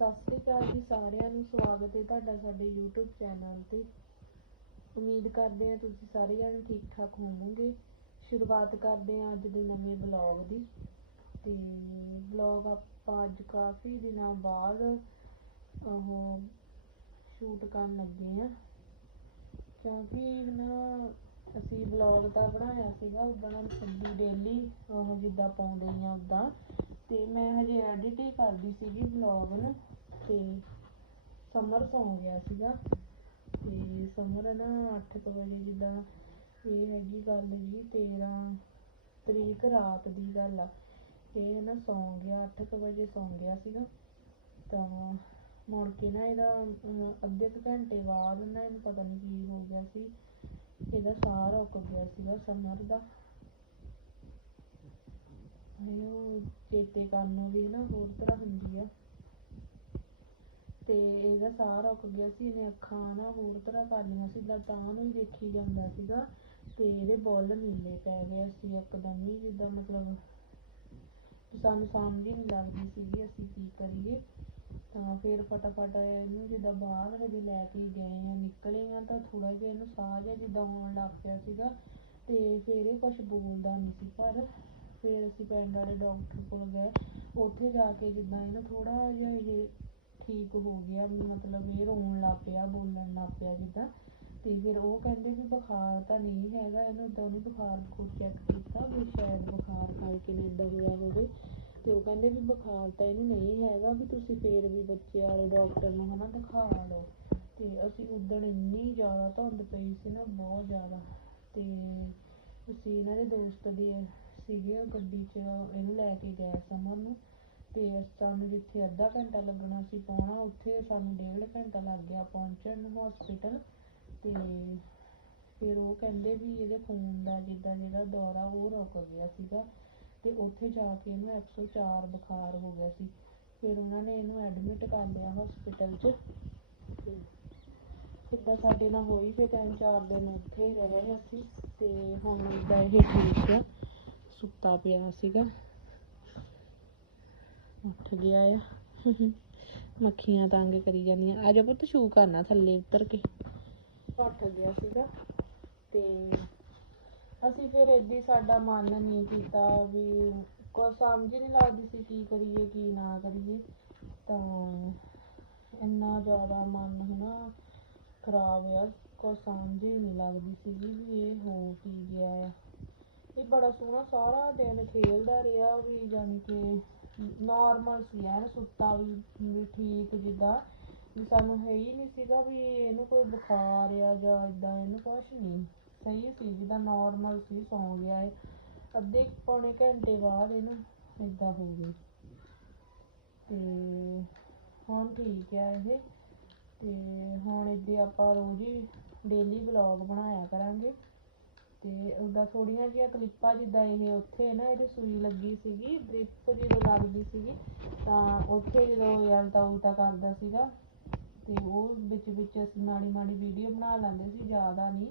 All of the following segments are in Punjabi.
ਸਤਿ ਸ੍ਰੀ ਅਕਾਲ ਜੀ ਸਾਰਿਆਂ ਨੂੰ, ਸਵਾਗਤ ਹੈ ਤੁਹਾਡਾ ਸਾਡੇ YouTube ਚੈਨਲ ਤੇ। ਉਮੀਦ ਕਰਦੇ ਹਾਂ ਤੁਸੀਂ ਸਾਰੇ ਜਣੇ ਠੀਕ ਠਾਕ ਹੋਵੋਗੇ। ਸ਼ੁਰੂਆਤ ਕਰਦੇ ਹਾਂ ਅੱਜ ਦੇ ਨਵੇਂ ਵਲੌਗ ਦੀ। ਤੇ ਵਲੌਗ ਆਪਾਂ ਅੱਜ ਕਾਫੀ ਦਿਨਾਂ ਬਾਅਦ ਉਹ ਸ਼ੂਟ ਕਰਨ ਲੱਗੇ ਆ ਕਿਉਂਕਿ ਨਾ ਅਸੀਂ ਵਲੌਗ ਤਾਂ ਬਣਾਇਆ ਸੀਗਾ ਉਦੋਂ ਸੱਜੀ ਡੇਲੀ ਉਹ ਜਿੱਦਾਂ ਪਾਉਂਦੇ ਆ ਉਦਾਂ ਤੇ ਮੈਂ ਹਜੇ ਐਡਿਟ ਹੀ ਕਰਦੀ ਸੀਗੀ ਵਲੌਗ ਨੂੰ। ਤੇ ਸਮਰ ਸੌਂ ਗਿਆ ਸੀਗਾ। ਤੇ ਸਮਰ ਨਾ 8 ਕੁ ਵਜੇ ਜਿੱਦਾਂ ਇਹ ਹੈਗੀ ਗੱਲ ਜੀ 13 ਤਰੀਕ ਰਾਤ ਦੀ ਗੱਲ ਆ। ਇਹ ਨਾ ਸੌਂ ਗਿਆ 8 ਕੁ ਵਜੇ ਸੌਂ ਗਿਆ ਸੀਗਾ। ਤਾਂ ਮੁੜ ਕੇ ਨਾ ਇਹਦਾ ਅੱਧੇ ਕੁ ਘੰਟੇ ਬਾਅਦ ਨਾ ਇਹਨੂੰ ਪਤਾ ਨਹੀਂ ਕੀ ਹੋ ਗਿਆ ਸੀ। ਇਹਦਾ ਸਾਹ ਰੁਕ ਗਿਆ ਸੀਗਾ ਸਮਰ ਦਾ। ਹਾਏ ਚੇਤੇ ਕਰਨ ਨੂੰ ਵੀ ਨਾ ਹੋਰ ਤਰ੍ਹਾਂ ਹੁੰਦੀ ਆ। ਤੇ ਇਹਦਾ ਸਾਹ ਰੁਕ ਗਿਆ ਸੀ, ਇਹਨੇ ਅੱਖਾਂ ਨਾ ਹੋਰ ਤਰ੍ਹਾਂ ਕਰ ਲਈਆਂ ਸੀ ਲੱਤਾਂ ਨੂੰ ਹੀ ਦੇਖੀ ਜਾਂਦਾ ਸੀਗਾ ਤੇ ਇਹਦੇ ਬੁੱਲ ਨੀਲੇ ਪੈ ਗਏ ਸੀ ਇੱਕਦਮ ਹੀ, ਜਿੱਦਾਂ ਮਤਲਬ ਸਾਨੂੰ ਸਮਝ ਹੀ ਨਹੀਂ ਲੱਗਦੀ ਸੀਗੀ ਅਸੀਂ ਕੀ ਕਰੀਏ। ਤਾਂ ਫਿਰ ਫਟਾਫਟ ਇਹਨੂੰ ਜਿੱਦਾਂ ਬਾਹਰ ਹਜੇ ਲੈ ਕੇ ਗਏ ਆ, ਨਿਕਲੇ ਆ ਤਾਂ ਥੋੜਾ ਜਿਹਾ ਇਹਨੂੰ ਸਾਹ ਜਿਹਾ ਜਿੱਦਾਂ ਆਉਣ ਲੱਗ ਪਿਆ ਸੀਗਾ ਤੇ ਫਿਰ ਇਹ ਕੁਝ ਬੋਲਦਾ ਨਹੀਂ ਸੀ, ਪਰ ਫਿਰ ਅਸੀਂ ਪਿੰਡ ਵਾਲੇ ਡਾਕਟਰ ਕੋਲ ਗਏ। ਉੱਥੇ ਜਾ ਕੇ ਜਿੱਦਾਂ ਇਹਨੂੰ ਥੋੜਾ ਜਿਹਾ ਇਹ ਠੀਕ ਹੋ ਗਿਆ, ਮਤਲਬ ਇਹ ਰੋਣ ਲੱਗ ਪਿਆ, ਬੋਲਣ ਲੱਗ ਪਿਆ ਜਿੱਦਾਂ। ਤੇ ਫਿਰ ਉਹ ਕਹਿੰਦੇ ਵੀ ਬੁਖਾਰ ਤਾਂ ਨਹੀਂ ਹੈਗਾ, ਇਹਨੂੰ ਉਦੋਂ ਨਹੀਂ ਬੁਖਾਰ ਬਖੂਰ ਚੈੱਕ ਕੀਤਾ ਵੀ ਸ਼ਾਇਦ ਬੁਖਾਰ ਕਰਕੇ ਨਾ ਏਦਾਂ ਹੋਇਆ ਹੋਵੇ। ਤੇ ਉਹ ਕਹਿੰਦੇ ਵੀ ਬੁਖਾਰ ਤਾਂ ਇਹਨੂੰ ਨਹੀਂ ਹੈਗਾ, ਵੀ ਤੁਸੀਂ ਫੇਰ ਵੀ ਬੱਚੇ ਵਾਲੇ ਡਾਕਟਰ ਨੂੰ ਹਨਾ ਦਿਖਾ ਲਓ। ਤੇ ਅਸੀਂ ਉਦਣ ਇੰਨੀ ਜ਼ਿਆਦਾ ਧੁੰਦ ਪਈ ਸੀ ਨਾ, ਬਹੁਤ ਜ਼ਿਆਦਾ। ਤੇ ਅਸੀਂ ਇਹਨਾਂ ਦੇ ਦੋਸਤ ਦੇ ਸੀਗੇ, ਉਹ ਗੱਡੀ 'ਚ, ਇਹਨੂੰ ਲੈ ਕੇ ਗਏ ਸਮਰ ਨੂੰ। ਅਤੇ ਸਾਨੂੰ ਜਿੱਥੇ ਅੱਧਾ ਘੰਟਾ ਲੱਗਣਾ ਸੀ ਪਹੁੰਚਣਾ ਉੱਥੇ ਸਾਨੂੰ ਡੇਢ ਘੰਟਾ ਲੱਗ ਗਿਆ ਪਹੁੰਚਣ ਨੂੰ ਹਸਪੀਟਲ ਤੇ ਫਿਰ ਉਹ ਕਹਿੰਦੇ ਵੀ ਇਹਦੇ ਖੂਨ ਦਾ ਜਿੱਦਾਂ ਜਿਹੜਾ ਦੌਰਾ ਉਹ ਰੁਕ ਗਿਆ ਸੀਗਾ ਅਤੇ ਉੱਥੇ ਜਾ ਕੇ ਇਹਨੂੰ 104 ਬੁਖਾਰ ਹੋ ਗਿਆ ਸੀ। ਫਿਰ ਉਹਨਾਂ ਨੇ ਇਹਨੂੰ ਐਡਮਿਟ ਕਰ ਲਿਆ ਹੋਸਪਿਟਲ 'ਚ। ਅਤੇ ਇੱਦਾਂ ਸਾਡੇ ਨਾਲ ਹੋਈ ਫਿਰ ਤਿੰਨ ਚਾਰ ਦਿਨ ਉੱਥੇ ਹੀ ਰਹੇ ਅਸੀਂ ਅਤੇ ਹੁਣ ਇੱਦਾਂ ਇਹ ਠੀਕ ਆ, ਸੁੱਤਾ ਪਿਆ ਸੀਗਾ। ਉੱਠ ਗਿਆ ਆ। ਮੱਖੀਆਂ ਤੰਗ ਕਰੀ ਜਾਂਦੀਆਂ। ਆ ਜਾ ਪੁੱਤ ਸ਼ੂ ਕਰਨਾ ਥੱਲੇ ਉਤਰ ਕੇ। ਉੱਠ ਗਿਆ ਸੀਗਾ ਤੇ ਅਸੀਂ ਫਿਰ ਏਦੀ ਸਾਡਾ ਮਨ ਨਹੀਂ ਕੀਤਾ ਵੀ ਕੋਈ ਸਮਝ ਹੀ ਨਹੀਂ ਲੱਗਦੀ ਸੀ ਕੀ ਕਰੀਏ, ਕੀ ਨਾ ਕਰੀਏ। ਤਾਂ ਇੰਨਾ ਜ਼ਿਆਦਾ ਮਨ ਹਨਾ ਖਰਾਬ ਆ ਕੋਈ ਸਮਝ ਹੀ ਨਹੀਂ ਲੱਗਦੀ ਸੀਗੀ ਵੀ ਇਹ ਹੋ ਕੀ ਗਿਆ ਆ। ਇਹ ਬੜਾ ਸੋਹਣਾ ਸਾਰਾ ਦਿਨ ਖੇਲਦਾ ਰਿਹਾ ਵੀ ਜਾਣੀ ਕਿ ਨਾਰਮਲ ਸੀ, ਐਨ ਸੁੱਤਾ ਵੀ ਵੀ ਠੀਕ ਜਿੱਦਾਂ। ਵੀ ਸਾਨੂੰ ਹੈ ਹੀ ਨਹੀਂ ਸੀਗਾ ਵੀ ਇਹਨੂੰ ਕੋਈ ਬੁਖਾਰ ਆ ਜਾਂ ਇਦਾਂ ਇਹਨੂੰ ਕੁਛ ਨਹੀਂ ਸਹੀ ਸੀ, ਜਿੱਦਾਂ ਨਾਰਮਲ ਸੀ, ਸੌਂ ਗਿਆ ਇਹ। ਅੱਧੇ ਪੌਣੇ ਘੰਟੇ ਬਾਅਦ ਇਹਨੂੰ ਇਦਾਂ ਹੋ ਗਈ। ਤੇ ਹੁਣ ਠੀਕ ਆ ਇਹ। ਤੇ ਹੁਣ ਇੱਦੇ ਆਪਾਂ ਰੋਜ਼ ਹੀ ਡੇਲੀ ਵਲੌਗ ਬਣਾਇਆ ਕਰਾਂਗੇ। ਤੇ ਉਹਦਾ ਥੋੜੀਆਂ ਜਿਹੀਆਂ ਕਲਿੱਪਾਂ ਜਿੱਦਾਂ ਇਹ ਉੱਥੇ ਨਾ ਇਹਦੀ ਸੂਈ ਲੱਗੀ ਸੀਗੀ ਡ੍ਰਿਪ ਜਦੋਂ ਲੱਗਦੀ ਸੀਗੀ, ਤਾਂ ਉੱਥੇ ਜਦੋਂ ਉਲਟਾ ਉਲਟਾ ਕਰਦਾ ਸੀਗਾ ਤੇ ਉਹ ਵਿੱਚ ਵਿੱਚ ਅਸੀਂ ਮਾੜੀ ਮਾੜੀ ਵੀਡੀਓ ਬਣਾ ਲੈਂਦੇ ਸੀ, ਜ਼ਿਆਦਾ ਨਹੀਂ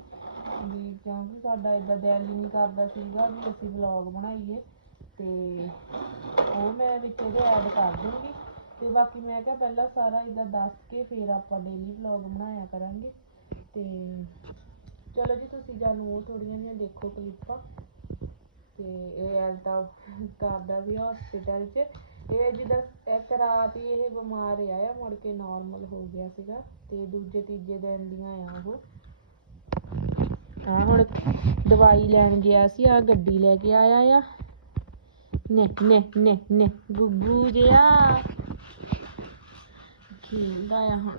ਵੀ ਕਿਉਂਕਿ ਸਾਡਾ ਇਦਾਂ ਦਿਲ ਹੀ ਨਹੀਂ ਕਰਦਾ ਸੀਗਾ ਵੀ ਅਸੀਂ ਵਲੌਗ ਬਣਾਈਏ ਤੇ ਉਹ ਮੈਂ ਵਿੱਚ ਇਹਦੇ ਐਡ ਕਰ ਦੂੰਗੀ ਤੇ ਬਾਕੀ ਮੈਂ ਕਿਹਾ ਪਹਿਲਾਂ ਸਾਰਾ ਇਦਾਂ ਦੱਸ ਕੇ ਫਿਰ ਆਪਾਂ ਡੇਲੀ ਵਲੌਗ ਬਣਾਇਆ ਕਰਾਂਗੇ ਤੇ ਚਲੋ ਜੀ, ਤੁਸੀਂ ਜਾਨੂੰ ਉਹ ਥੋੜੀਆਂ ਜਿਹੀਆਂ, ਦੇਖੋ ਕਲਿੱਪਾਂ। ਤੇ ਇਹ ਐਲਟਾ ਕਰਦਾ ਸੀ ਹਸਪੀਟਲ 'ਚ। ਇਹ ਜਿੱਦਾਂ ਇੱਕ ਰਾਤ ਹੀ ਇਹ ਬਿਮਾਰ ਆਇਆ ਮੁੜ ਕੇ ਨਾਰਮਲ ਹੋ ਗਿਆ ਸੀਗਾ। ਤੇ ਦੂਜੇ, ਤੀਜੇ ਦਿਨ ਦੀਆਂ ਆ ਉਹ। ਆ ਹੁਣ ਦਵਾਈ ਲੈਣ ਗਿਆ ਸੀ ਆ ਗੱਡੀ ਲੈ ਕੇ ਆਇਆ ਆ। ਨੇ ਨੇ ਨੇ ਨੇ ਗੁੱਗੂ ਜਿਆ ਖੇਲਦਾ ਆ ਹੁਣ?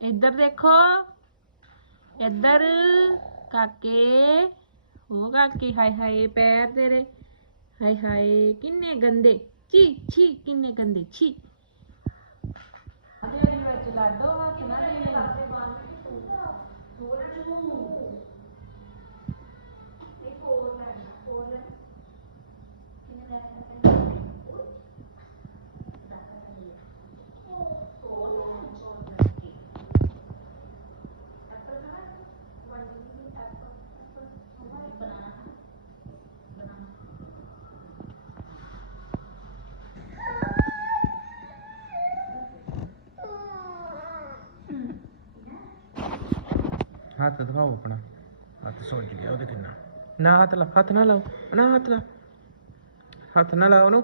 इधर देखो। इधर काके हो काके हाय हाय पैर तेरे। हाय हाय किन्ने गंदे। छी छी किन्ने गंदे छी। लाडो ਹੱਥ ਨਾ ਦੇ ਹੱਥ ਦਿਖਾਓ ਆਪਣਾ। ਹੱਥ ਸੁੱਜ ਗਿਆ ਉਹਦੇ ਕਿੰਨਾ। ਨਾ ਹੱਥ ਲਾ ਹੱਥ ਨਾ ਲਾਓ ਨਾ ਹੱਥ ਲਾ। ਹੱਥ ਨਾ ਲਾਓ ਉਹਨੂੰ।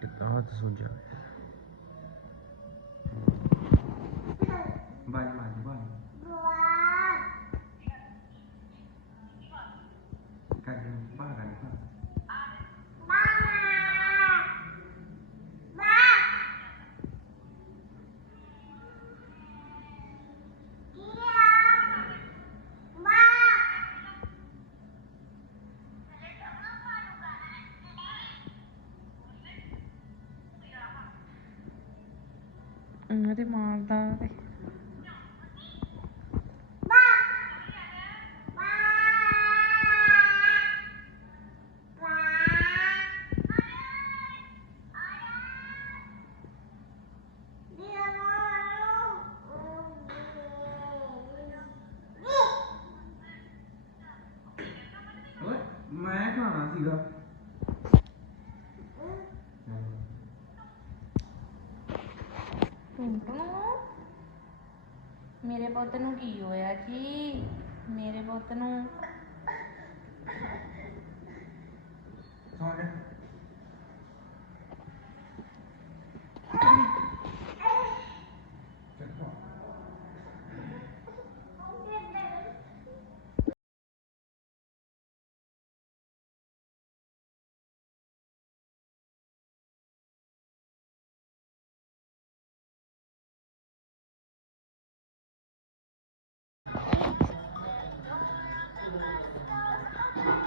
ਕਿੱਦਾਂ ਹੱਥ ਸੁੱਜਿਆ ਬਾਈ ਮਾਰ ਬਾਈ ਕਾਗੇ ਬਾਹਰ ਆ ਗਿਆ ਉਹਨਾਂ ਤੇ ਮਾਰਦਾ ਤੇ ਮੈਂ ਖਾਣਾ ਸੀਗਾ। ਟੁੰਟੂ ਮੇਰੇ ਪੁੱਤ ਨੂੰ ਕੀ ਹੋਇਆ ਜੀ? ਮੇਰੇ ਪੁੱਤ ਨੂੰ ਸੌਂ ਜਾ।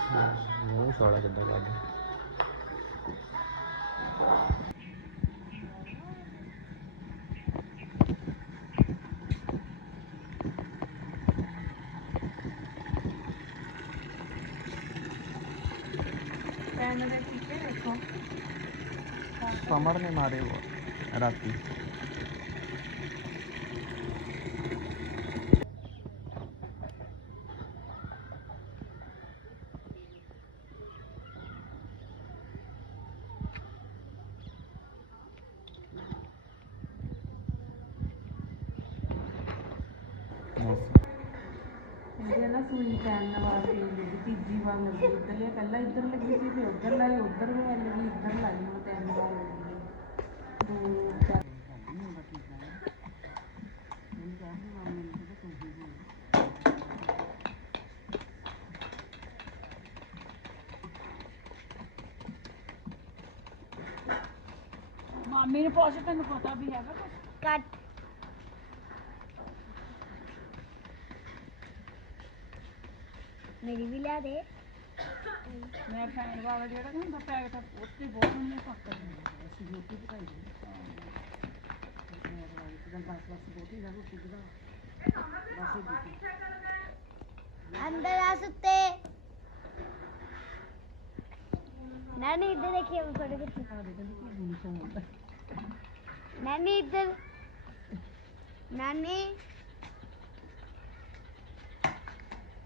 ਮੂੰਹ ਸਾੜਾ ਕਿੱਦਾਂ ਲੱਗਦਾ ਪੈਨ ਦੇ ਟੀਕੇ ਦੇਖੋ ਸਮਰ ਨੇ ਇਹਦੇ ਨਾ ਸੂਈ ਵਾਸਤੇ ਜਿਹੜੀ ਤੀਜੀ ਵਾਰ ਲੱਗੀ ਇੱਧਰ ਲਿਆ ਪਹਿਲਾਂ ਇੱਧਰ ਲੱਗੀ ਸੀ ਫਿਰ ਉੱਧਰ ਲਾਈ ਉੱਧਰ ਵੀ ਲੱਗੀ ਇੱਧਰ ਲਾਈ ਹੁਣ ਤਿੰਨ ਵਾਰ ਲੱਗੀ। ਦੋ ਚਾਰ ਮਾਮੀ ਨੂੰ ਪੁੱਛ ਤੈਨੂੰ ਪਤਾ ਵੀ ਹੈਗਾ ਕੁਛ? ਕੱਟ ਮੇਰੀ ਵੀ ਲਿਆ ਦੇ। ਮੈਂ ਫੈਨ ਵਾਲਾ ਜਿਹੜਾ ਨਾ ਹੁੰਦਾ ਪੈਕਟ ਉੱਤੇ ਬਹੁਤ ਹੁੰਦੇ ਪੱਕ ਜਾਂਦੇ ਅਸੀਂ ਰੋਟੀ ਪਕਾਈ ਦੀ ਮੈਂ ਵਾਲੀ ਇੱਕਦਮ ਬਸ ਬਸ ਬਹੁਤੀ ਨਾ ਰੋਟੀ ਬਣਾ ਬਸ ਇਹ ਦਿੱਤੀ ਅੰਦਰ ਆ ਸੁੱਤੇ। ਨਾਨੀ ਇੱਧਰ ਦੇਖੀ ਮੈਂ ਫੋਟੋ ਖਿੱਚੀ ਆ ਦੇ ਕਹਿੰਦੀ ਕੀ ਬੂਸਾ ਹੁੰਦਾ ਨਾਨੀ ਇੱਧਰ। ਨਾਨੀ।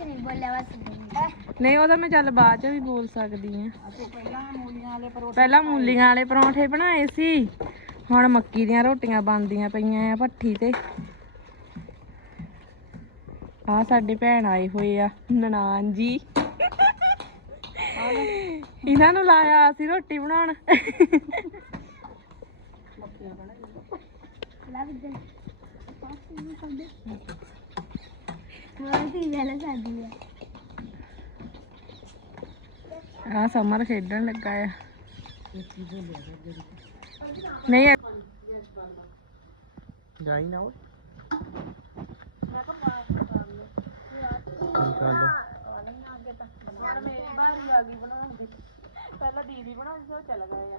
ਨਹੀਂ ਬੋਲਿਆ ਬਸ ਉਹਦਾ ਮੈਂ ਚੱਲ ਬਾਅਦ ਚ ਵੀ ਬੋਲ ਸਕਦੀ ਆ ਪਹਿਲਾਂ ਮੂਲੀਆਂ ਵਾਲੇ ਪਰੌਂਠੇ ਬਣਾਏ ਸੀ। ਹੁਣ ਮੱਕੀ ਦੀਆਂ ਰੋਟੀਆਂ ਬਣਦੀਆਂ ਪਈਆਂ ਆ ਭੱਠੀ ਤੇ। ਆ ਸਾਡੇ ਭੈਣ ਆਏ ਹੋਏ ਆ ਨਨਾਨ ਜੀ। ਇਹਨਾਂ ਨੂੰ ਲਾਇਆ ਅਸੀਂ ਰੋਟੀ ਬਣਾਉਣ। ਆ ਸਮਰ ਖੇਡਣ ਲੱਗਾ ਆ। ਨਹੀਂ, ਜਾਈ ਨਾ ਉਹ। ਕੀ ਕਰ ਲੋ ਹੁਣ ਮੇਰੀ ਵਾਰੀ ਆ ਗਈ ਬਣਾਉਣ ਦੀ ਪਹਿਲਾਂ ਦੀਦੀ ਬਣਾਉਂਦੀ ਸੀ ਉਹ ਚਲ ਗਏ ਆ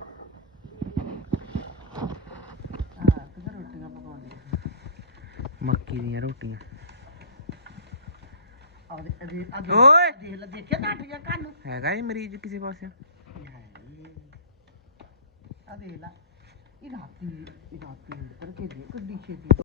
ਹਾਂ ਤੇ ਰੋਟੀਆਂ ਪਕਾਉਂਦੀ ਮੱਕੀ ਦੀਆਂ ਰੋਟੀਆਂ। ਆਦੇ ਅਦੇ ਅਦੇ ਓਏ! ਦੇਖ ਲੈ ਦੇਖਿਆ ਨੱਠ ਗਿਆ ਕੰਨ ਹੈਗਾ ਇਹ ਮਰੀਜ਼ ਕਿਸੇ ਪਾਸੇ ਆ ਦੇਖ ਲੈ ਇਹ ਰਾਤੀ ਇਹ ਰਾਤੀ ਉੱਤਰ ਕੇ ਦੇ ਕਿੱਡੀ ਛੇਤੀ